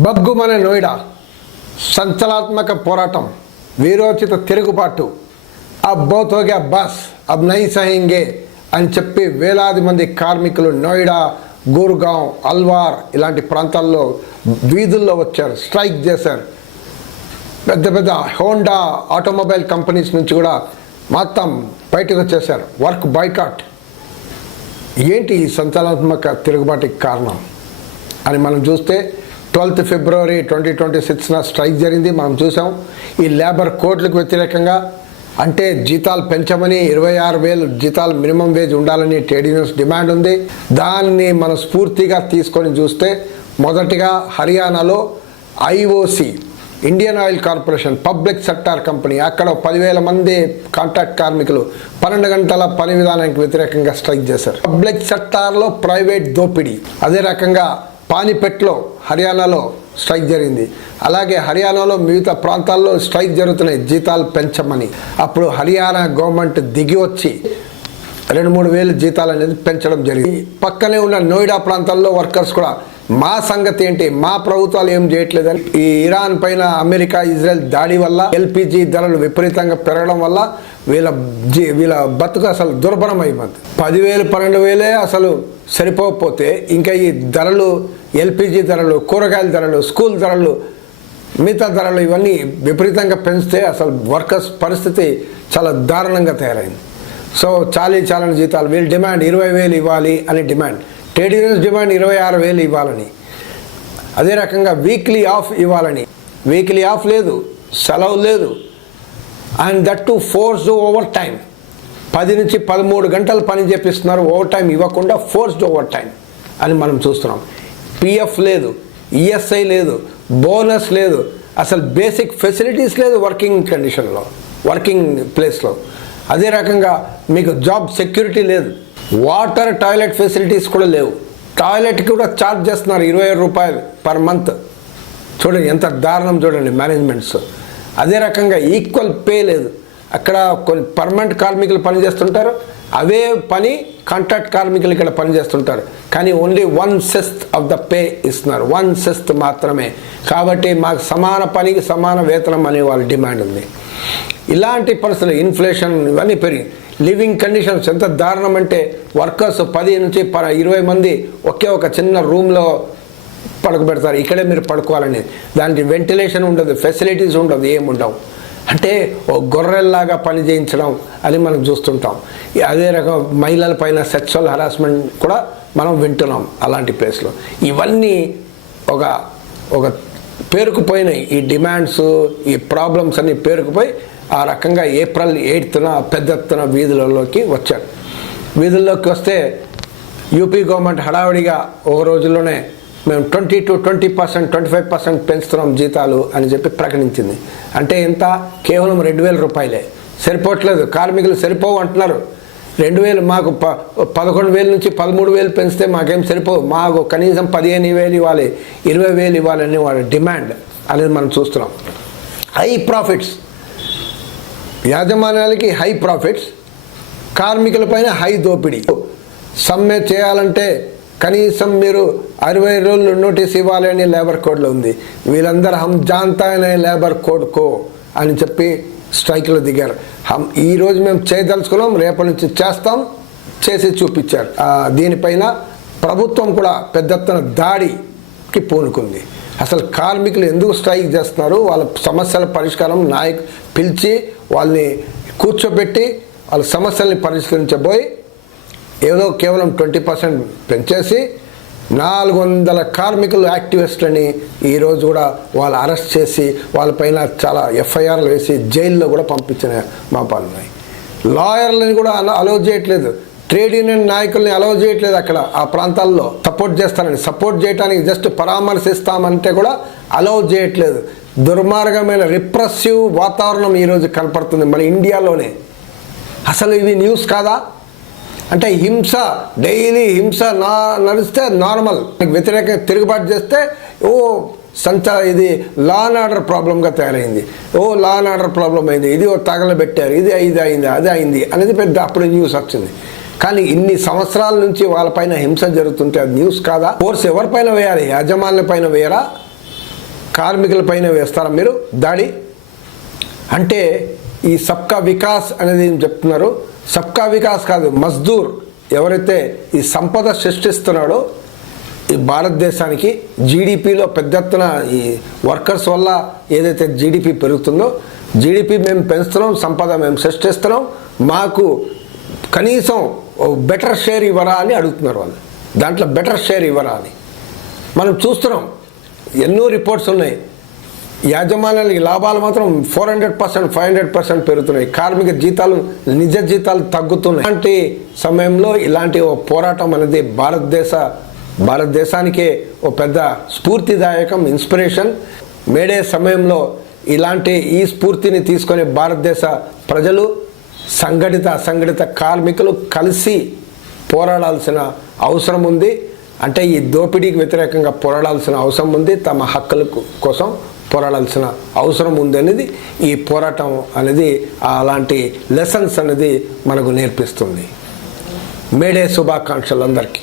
బగ్గుమనే నోయిడా సంచలనాత్మక పోరాటం వీరోచిత తిరుగుబాటు అబ్ బౌత్ హో గయా బస్ అబ్ నహీ సహేంగే అని చెప్పి వేలాది మంది కార్మికులు నోయిడా, గుర్గావ్, అల్వార్ ఇలాంటి ప్రాంతాల్లో వీధుల్లో వచ్చారు, స్ట్రైక్ చేశారు. పెద్ద పెద్ద హోండా ఆటోమొబైల్ కంపెనీస్ నుంచి కూడా మొత్తం బయటకు వచ్చేసారు. Work boycott. ఏంటి ఈ సంచలనాత్మక తిరుగుబాటుకి కారణం అని మనం చూస్తే 12th February 2026 స్ట్రైక్ జరిగింది. మనం చూసాం. ఈ లేబర్ కోడ్లకు వ్యతిరేకంగా, అంటే జీతాలు పెంచమని 26,000 జీతాలు మినిమం వేజ్ ఉండాలని ట్రేడ్ యూనియన్స్ డిమాండ్ ఉంది. దాన్ని మనం స్ఫూర్తిగా తీసుకొని చూస్తే మొదటిగా హర్యానాలో IOC Indian oil corporation public sector company, అక్కడ 10,000 మంది కాంట్రాక్ట్ కార్మికులు 12 గంటల పని విధానానికి వ్యతిరేకంగా స్ట్రైక్ చేశారు. పబ్లిక్ సెక్టార్లో ప్రైవేట్ దోపిడీ. అదే రకంగా పానిపెట్లో హర్యానాలో స్ట్రైక్ జరిగింది. అలాగే హర్యానాలో మిగతా ప్రాంతాల్లో స్ట్రైక్ జరుగుతున్నాయి జీతాలు పెంచమని. అప్పుడు హర్యానా గవర్నమెంట్ దిగి వచ్చి 2-3 వేలు జీతాలు అనేది పెంచడం జరిగింది. పక్కనే ఉన్న నోయిడా ప్రాంతాల్లో వర్కర్స్ కూడా మా సంగతి ఏంటి, మా ప్రభుత్వాలు ఏం చేయట్లేదని ఈ ఇరాన్ పైన అమెరికా, ఇజ్రాయెల్ దాడి వల్ల LPG ధరలు విపరీతంగా పెరగడం వల్ల వీళ్ళ బతుకు అసలు దుర్భరం అయిపోతుంది. 10,000 12,000 అసలు సరిపోకపోతే ఇంకా ఈ ధరలు, LPG ధరలు, కూరగాయల ధరలు, స్కూల్ ధరలు, మిగతా ధరలు ఇవన్నీ విపరీతంగా పెంచితే అసలు వర్కర్స్ పరిస్థితి చాలా దారుణంగా తయారైంది. సో చాలని జీతాలు వీళ్ళు డిమాండ్ 20,000 ఇవ్వాలి అని డిమాండ్. ట్రేడ్ యూనియన్స్ డిమాండ్ 26,000 ఇవ్వాలని. అదే రకంగా వీక్లీ ఆఫ్ ఇవ్వాలని. వీక్లీ ఆఫ్ లేదు, సెలవు లేదు. And that to forced over time. 10 నుంచి 13 గంటలు పని చేపిస్తున్నారు. ఓవర్ టైం ఇవ్వకుండా ఫోర్స్డ్ ఓవర్ టైం అని మనం చూస్తున్నాం. PF లేదు, ESI లేదు, బోనస్ లేదు, అసలు బేసిక్ ఫెసిలిటీస్ లేదు వర్కింగ్ కండిషన్లో, వర్కింగ్ ప్లేస్లో. అదే రకంగా మీకు జాబ్ సెక్యూరిటీ లేదు. వాటర్, టాయిలెట్ ఫెసిలిటీస్ కూడా లేవు. టాయిలెట్కి కూడా ఛార్జ్ చేస్తున్నారు 27 రూపాయలు పర్ మంత్. చూడండి ఎంత దారుణం, చూడండి మేనేజ్మెంట్స్. అదే రకంగా ఈక్వల్ పే లేదు. అక్కడ కొన్ని పర్మనెంట్ కార్మికులు పనిచేస్తుంటారు, అవే పని కాంట్రాక్ట్ కార్మికులు ఇక్కడ పనిచేస్తుంటారు. కానీ ఓన్లీ 1/6 ఆఫ్ ద పే ఇస్తున్నారు, 1/6 మాత్రమే. కాబట్టి మాకు సమాన పనికి సమాన వేతనం అనే వాళ్ళ డిమాండ్ ఉంది. ఇలాంటి పరిస్థితులు, ఇన్ఫ్లేషన్ ఇవన్నీ పెరిగి, లివింగ్ కండిషన్స్ ఎంత దారుణం అంటే వర్కర్స్ 10 నుంచి 20 మంది ఒకే ఒక చిన్న రూమ్లో పడుకోబెడతారు. ఇక్కడే మీరు పడుకోవాలని. దానికి వెంటిలేషన్ ఉండదు, ఫెసిలిటీస్ ఉండదు, ఏముండవు. అంటే ఓ గొర్రెల్లాగా పని చేయించడం అని మనం చూస్తుంటాం. అదే రకం మహిళల పైన సెక్సువల్ హరాస్మెంట్ కూడా మనం వింటున్నాం అలాంటి ప్లేస్లో. ఇవన్నీ ఒక పేరుకుపోయినాయి. ఈ డిమాండ్స్, ఈ ప్రాబ్లమ్స్ అన్నీ పేరుకుపోయి ఆ రకంగా April 8th పెద్ద ఎత్తున వీధులలోకి వచ్చారు. వీధుల్లోకి వస్తే యూపీ గవర్నమెంట్ హడావుడిగా ఒక రోజుల్లోనే మేము 20 to 20%, 25% పెంచుతున్నాం జీతాలు అని చెప్పి ప్రకటించింది. అంటే ఎంత? కేవలం 2,000 రూపాయలే. సరిపోవట్లేదు, కార్మికులు సరిపోవు అంటున్నారు. 2,000 మాకు 11,000 నుంచి 13,000 పెంచితే మాకేం సరిపోవు, మాకు కనీసం 15,000 ఇవ్వాలి, 20,000 ఇవ్వాలని వాళ్ళ డిమాండ్ అనేది మనం చూస్తున్నాం. హై ప్రాఫిట్స్, యాజమాన్యాలకి హై ప్రాఫిట్స్, కార్మికుల పైన హై దోపిడీ. సమ్మె చేయాలంటే కనీసం మీరు 60 రోజులు నోటీస్ ఇవ్వాలి అని లేబర్ కోడ్లో ఉంది. వీళ్ళందరూ హమ్ జాన్తా అనే లేబర్ కోడ్ కో అని చెప్పి స్ట్రైక్లో దిగారు. ఈరోజు మేము చేయదలుచుకున్నాం, రేపటి నుంచి చేస్తాం, చేసి చూపించారు. దీనిపైన ప్రభుత్వం కూడా పెద్ద ఎత్తున దాడికి పూనుకుంది. అసలు కార్మికులు ఎందుకు స్ట్రైక్ చేస్తున్నారు, వాళ్ళ సమస్యల పరిష్కారం పిలిచి వాళ్ళని కూర్చోబెట్టి వాళ్ళ సమస్యల్ని పరిష్కరించబోయి ఏదో కేవలం 20% పెంచేసి 400 కార్మికులు యాక్టివిస్టులని ఈరోజు కూడా వాళ్ళు అరెస్ట్ చేసి వాళ్ళపైన చాలా FIRలు వేసి జైల్లో కూడా పంపించిన మాపాలు ఉన్నాయి. లాయర్లని కూడా అలౌ చేయట్లేదు, ట్రేడ్ యూనియన్ నాయకుల్ని అలౌ చేయట్లేదు. అక్కడ ఆ ప్రాంతాల్లో సపోర్ట్ చేయడానికి జస్ట్ పరామర్శిస్తామంటే కూడా అలౌ చేయట్లేదు. దుర్మార్గమైన రిప్రెసివ్ వాతావరణం ఈరోజు కనపడుతుంది మన ఇండియాలోనే. అసలు ఇది న్యూస్ కాదా? అంటే హింస, డైలీ హింస నడిస్తే నార్మల్, వ్యతిరేకంగా తిరుగుబాటు చేస్తే ఇది లా అండ్ ఆర్డర్ ప్రాబ్లంగా తయారైంది. లా అండ్ ఆర్డర్ ప్రాబ్లం అయింది, ఇది తగలబెట్టారు, ఇది అయింది, అది అయింది అనేది పెద్ద అప్పుడు న్యూస్ వచ్చింది. కానీ ఇన్ని సంవత్సరాల నుంచి వాళ్ళపైన హింస జరుగుతుంటే అది న్యూస్ కాదా? ఫోర్స్ ఎవరిపైన వేయాలి? యాజమాన్య పైన వేయరా, కార్మికులపైన వేస్తారా మీరు దాడి? అంటే ఈ సబ్కా వికాస్ అనేది ఏం చెప్తున్నారు? సబ్కా వికాస్ కాదు, మజ్దూర్ ఎవరైతే ఈ సంపద సృష్టిస్తున్నాడో ఈ భారతదేశానికి జీడిపిలో పెద్ద ఎత్తున ఈ వర్కర్స్ వల్ల ఏదైతే జీడిపి పెరుగుతుందో, జీడిపి మేము పెంచుతున్నాం, సంపద మేము సృష్టిస్తున్నాం, మాకు కనీసం బెటర్ షేర్ ఇవ్వరా అని అడుగుతున్నారు వాళ్ళు. దాంట్లో బెటర్ షేర్ ఇవ్వరా అని మనం చూస్తున్నాం. ఎన్నో రిపోర్ట్స్ ఉన్నాయి. యాజమాన్యాలకి లాభాలు మాత్రం 400%, 500% పెరుగుతున్నాయి. కార్మిక జీతాలు, నిజ జీతాలు తగ్గుతున్నాయి. ఇలాంటి సమయంలో ఇలాంటి ఓ పోరాటం అనేది భారతదేశానికే ఓ పెద్ద స్ఫూర్తిదాయకం, ఇన్స్పిరేషన్. మేడే సమయంలో ఇలాంటి ఈ స్ఫూర్తిని తీసుకొని భారతదేశ ప్రజలు, సంఘటిత అసంఘటిత కార్మికులు కలిసి పోరాడాల్సిన అవసరం ఉంది. అంటే ఈ దోపిడీకి వ్యతిరేకంగా పోరాడాల్సిన అవసరం ఉంది, తమ హక్కుల కోసం పోరాడాల్సిన అవసరం ఉంది అనేది ఈ పోరాటం అనేది అలాంటి లెసన్స్ అనేది మనకు నేర్పిస్తుంది. మేడే శుభాకాంక్షలు అందరికీ.